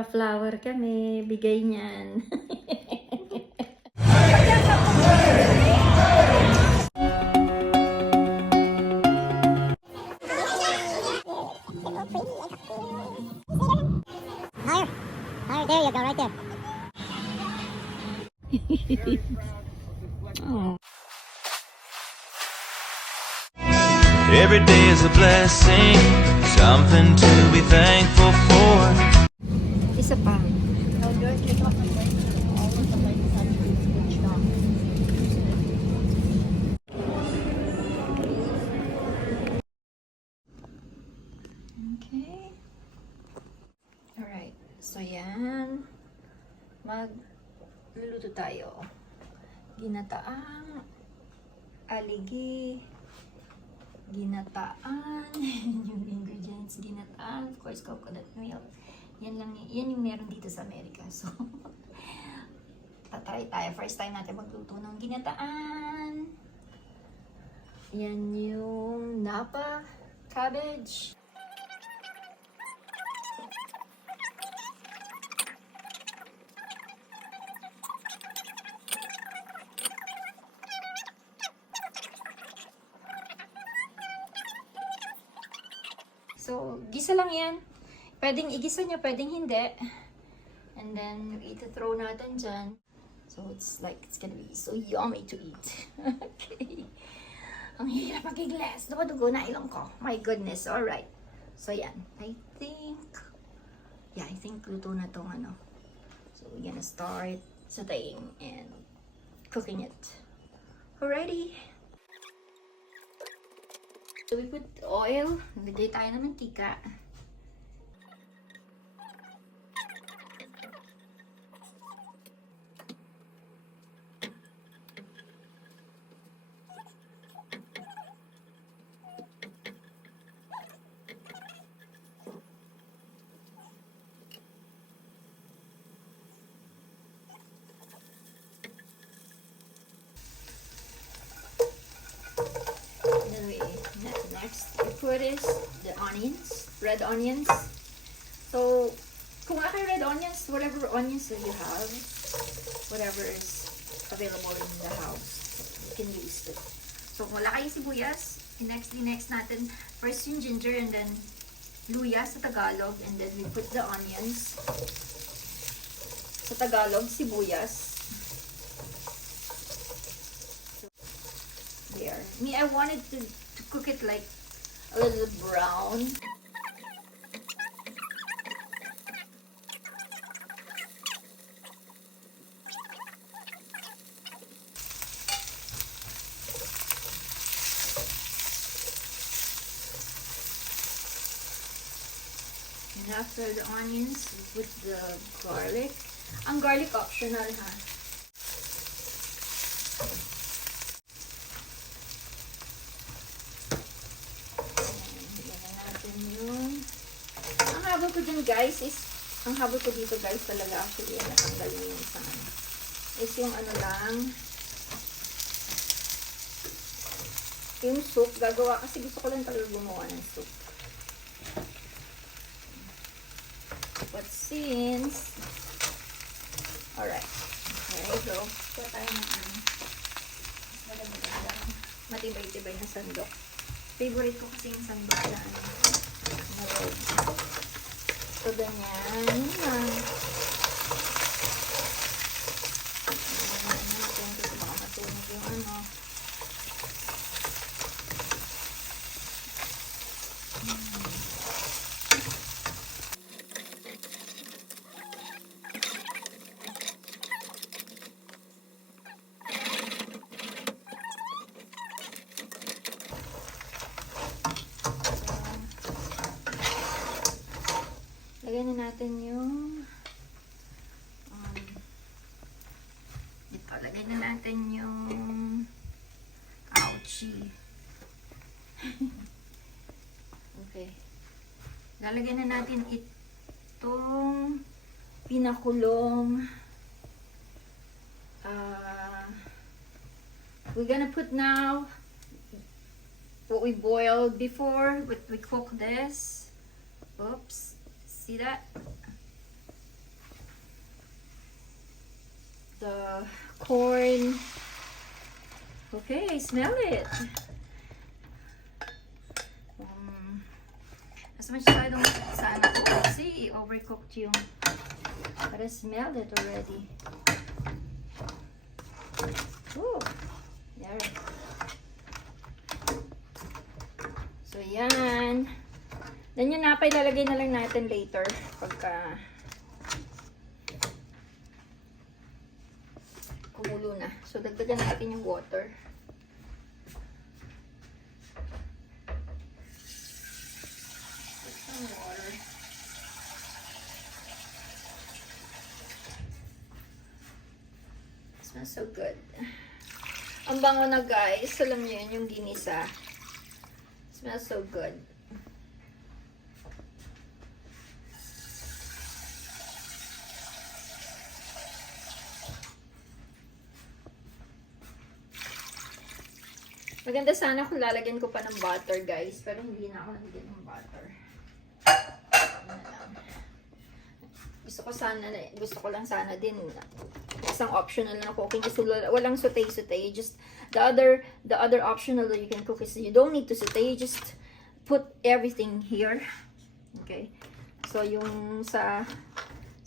Nagpa-flower kami, bigay niyan. Higher. Higher. There you go, right there. Oh. Every day is a blessing, something to be thankful for. Isa pa. Okay. Alright. So, yan. Magluluto tayo. Ginataang aligi. Ginataan. Yung ingredients. Ginataan. Of course, coconut milk. Yan lang. Yan yung meron dito sa Amerika. So, tatry tayo. First time natin magluto ng ginataan. Yan yung napa cabbage. So, gisa lang yan. Pwedeng igisa nyo, pwedeng hindi. And then, ito-throw natin dyan. So, it's gonna be so yummy to eat. Okay. Ang hirap mag-glass. Dugo-dugo na ilong ko. My goodness. Alright. So, yan. I think luto na tong ano. So, we're gonna start sauteing and cooking it. Alrighty. So, we put oil. Naglagay tayo ng mantika. Next, we put is the onions, red onions. So, kung wala kayo red onions, whatever onions that you have, whatever is available in the house, you can use it. So, kung wala kayong sibuyas, next natin, first yung ginger and then luya sa Tagalog, and then we put the onions. Sa Tagalog, sibuyas. There. Me, I wanted to cook it like a little brown. And after the onions, we put the garlic. Ang garlic optional ha. Ang habol ko dyan guys is, ang habol ko dito guys talaga actually, natanggal mo yung isang ano. Is yung ano lang, yung soup, gagawa, kasi gusto ko lang talaga gumawa ng soup. But since, alright, there you go. Kuha tayo ng ano, matibay-tibay na sandok. Favorite ko kasi yung sandok na ano, na road. So, ganyan. Yun lang. Ganyan natin kasi baka matunog yung ano. Lagyan na natin yung ito, lagyan na natin yung ouchie. Okay. Lalagyan na natin itong pinakulong we're gonna put now what we boiled before, but we cook this. Oops. See that? the corn. Okay, smell it. As much as I don't sana kasi overcooked yung. But I smelled it already. Ooh, there. So yan. Then yung napay lalagay na lang natin later pagka kumulo na. So dagdagan natin yung water. Water. It smells so good. Ang bango na guys. Alam niyo yun, yung ginisa. It smells so good. Maganda sana kung lalagyan ko pa ng butter guys. Pero hindi na ako nalagyan ng butter. Gusto ko lang sana din isang optional na cooking is walang saute. Just the other optional that you can cook is you don't need to saute, you just put everything here. Okay, so yung sa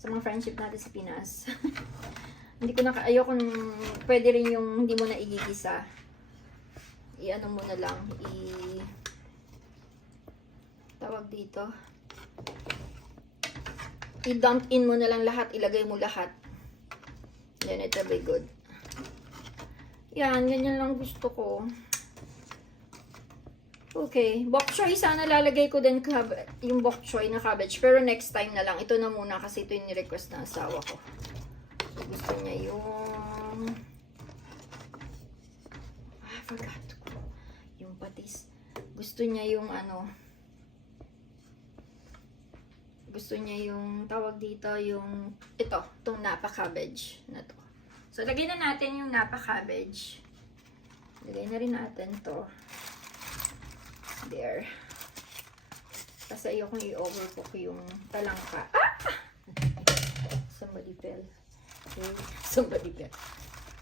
mga friendship natin sa Pinas hindi ko ayoko pwede rin yung hindi mo na igigisa, i-ano mo na lang, tawag dito, i-dump in mo na lang lahat, ilagay mo lahat. Then it'll be good. Yan, ganyan lang gusto ko. Okay, bok choy sana lalagay ko din yung bok choy na cabbage. Pero next time na lang. Ito na muna kasi ito yung ni-request ng asawa ko. Gusto niya yung... I forgot. Yung patis. Gusto niya yung ano... Gusto niya yung tawag dito, yung itong napa cabbage na to. So, lagay na natin yung napa cabbage. Lagay na rin natin to. There. Kasi ayokong i-overcook yung talangka. Ah! Somebody fell. Okay. Somebody fell.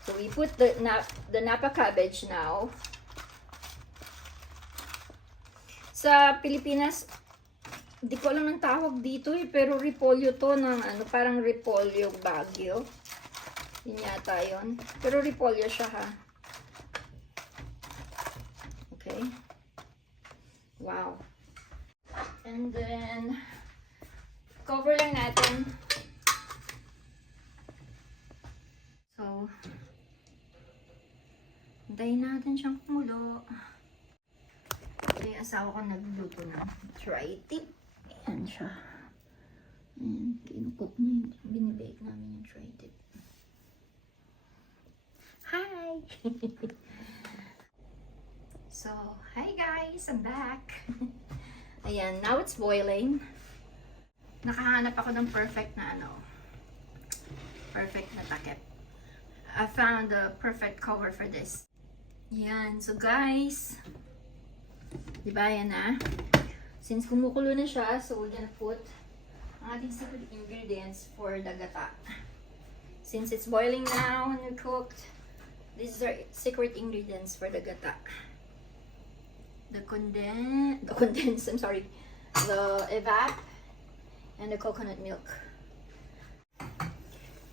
So, we put the napa cabbage now. Sa Pilipinas, di ko alam ng tawag dito pero repolyo to ng ano, parang repolyo Baguio. Yun yata yun. Pero repolyo siya ha. Okay. Wow. And then, cover lang natin. So, hintayin natin siyang kumulo. Ito yung asawa ko nagluto ng tri-tip. Ayan siya. Ayan, kinukook niya yun. Binibake namin yung tri-tip. Hi! So, hi guys! I'm back! Ayan, now it's boiling. Nakahanap ako ng perfect na ano. Perfect na takip. I found the perfect cover for this. Ayan, so guys. Diba yan na? Since kumukulo na siya, so we're gonna put ang ating secret ingredients for the gata. Since it's boiling now and cooked, these are secret ingredients for the gata. The evap, and the coconut milk.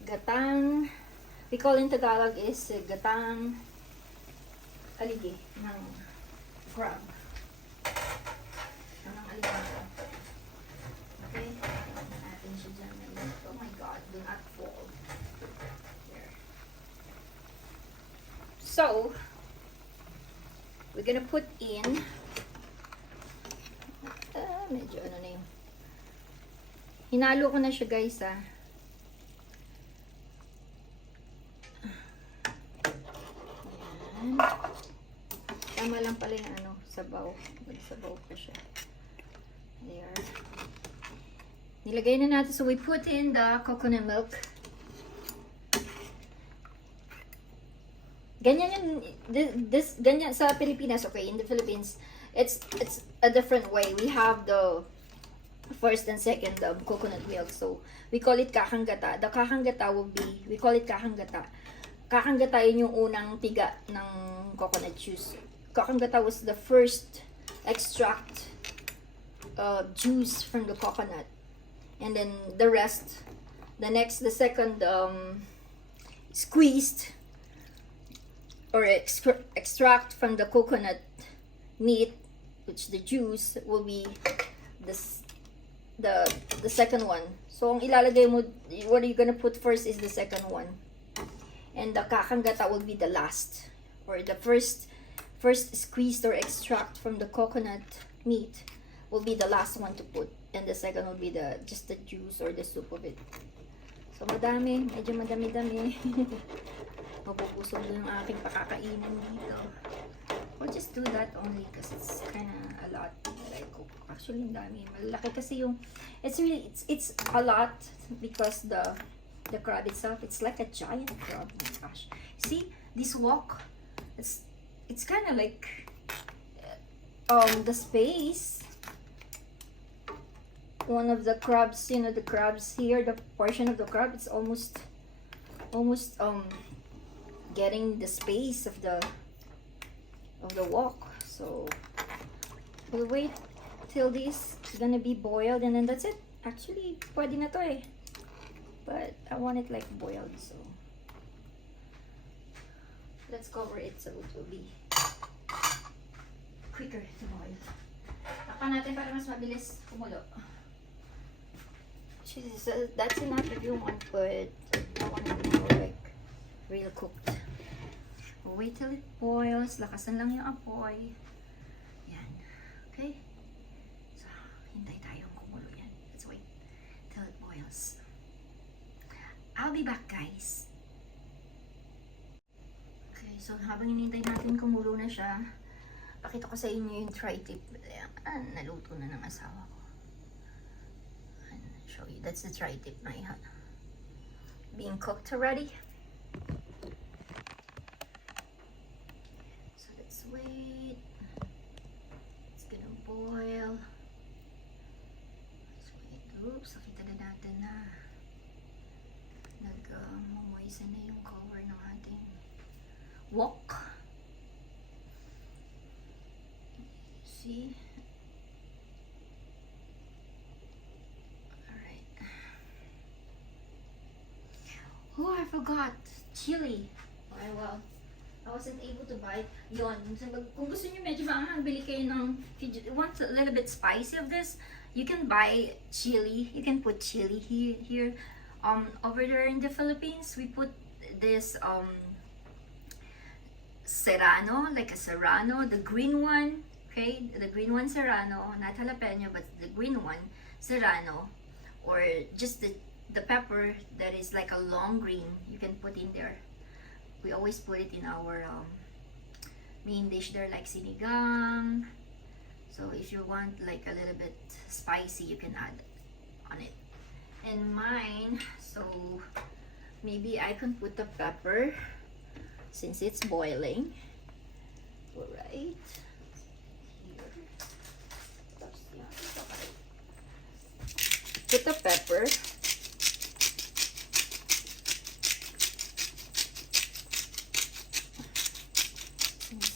Gatang, we call in Tagalog is gatang aligi ng crab. Okay, natin siya dyan. Oh my god, do not fall. There. So, we're gonna put in medyo ano na yun. Hinalo ko na siya guys ah. Ayan. Tama lang pala yung ano, sabaw. Sabaw pa siya. There. Nilagay na natin. So we put in the coconut milk. Ganyan yung, ganyan sa Pilipinas, okay, in the Philippines, it's a different way. We have the first and second coconut milk. So we call it kakanggata. The kakanggata will be, we call it kakanggata. Kakanggata yun yung unang tiga ng coconut juice. Kakanggata was the first extract juice from the coconut. And then the rest, the second squeezed or extract from the coconut meat, which the juice will be this the second one. So ang ilalagay mo, what you're gonna put first is the second one, and the kakanggata will be the last, or the first squeezed or extract from the coconut meat will be the last one to put, and the second will be just the juice or the soup of it. So madami, medyo madami-dami. Mapupusog yung aking pakakainin dito. We'll just do that only because it's kind of a lot that I cook. Actually, ang dami. Malaki kasi yung, it's a lot because the crab itself, it's like a giant crab. Oh my gosh. See, this wok, it's kind of like the space. One of the crabs, you know, the crabs here, the portion of the crab, it's almost getting the space of the wok. So we'll wait till this is gonna be boiled, and then that's it. Actually, pwede na to eh, but I want it like boiled, so let's cover it so it will be quicker to boil. Takpan natin para mas mabilis kumulo. Jesus, that's enough if you want, but I want it more like real cooked. We'll wait till it boils. Lakasan lang yung apoy. Yan. Okay? So, hintay tayong kumulo yan. Let's wait till it boils. I'll be back, guys. Okay, so habang hinintay natin kumulo na siya, pakita ko sa inyo yung tri-tip. Naluto na ng asawa ko. Show you. That's the tri-tip na yan. Being cooked already. So let's wait. It's gonna boil. Let's wait. Oops, nakita na natin na nag-moisten na yung cover ng ating wok. See? Oh, I forgot. Chili. Okay, well, I wasn't able to buy yon. Kung gusto niyo medyo maanghang, bili kayo ng, if you want a little bit spicy of this, you can buy chili. You can put chili here. Over there in the Philippines, we put this serrano, like a serrano, the green one. Okay, the green one serrano, not jalapeno, but the green one serrano, or just the pepper that is like a long green, you can put in there. We always put it in our main dish there, like sinigang. So if you want like a little bit spicy, you can add on it. And mine, so maybe I can put the pepper since it's boiling. Alright. Put the pepper.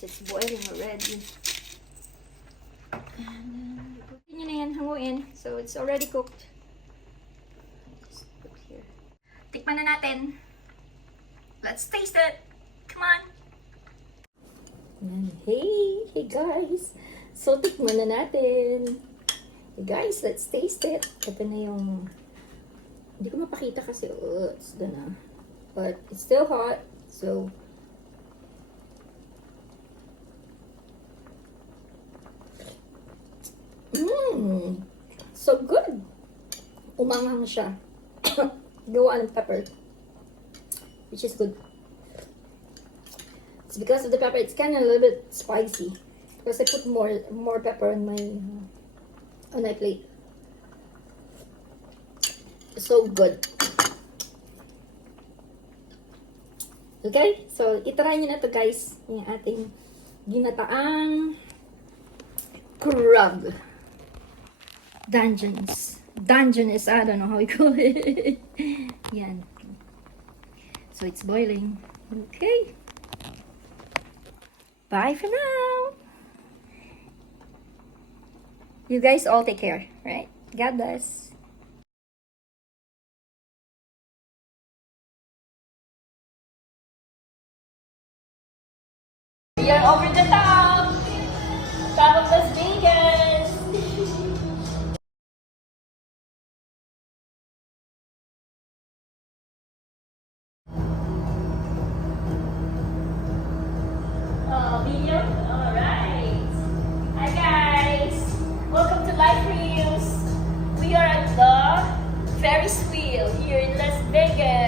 It's boiling already. And then you put nyo na yan, hanguin. So it's already cooked. Just put here. Tikman na natin. Let's taste it. Come on. Hey guys. So tikman na natin. Hey guys, let's taste it. Ito na yung, hindi ko mapakita kasi it's done na. But it's still hot. So so good. Umanghang siya. Gawa ng pepper, which is good. It's because of the pepper. It's kind of a little bit spicy because I put more pepper on my plate. So good. Okay, so itry nyo na to guys, yung ating ginataang crab. Dungeness, I don't know how you call it. Yan. So it's boiling. Okay. Bye for now. You guys all take care, right? God bless. We are over the top of Las Vegas. Oh, video? Alright. Hi guys. Welcome to Life Reels. We are at the Ferris wheel here in Las Vegas.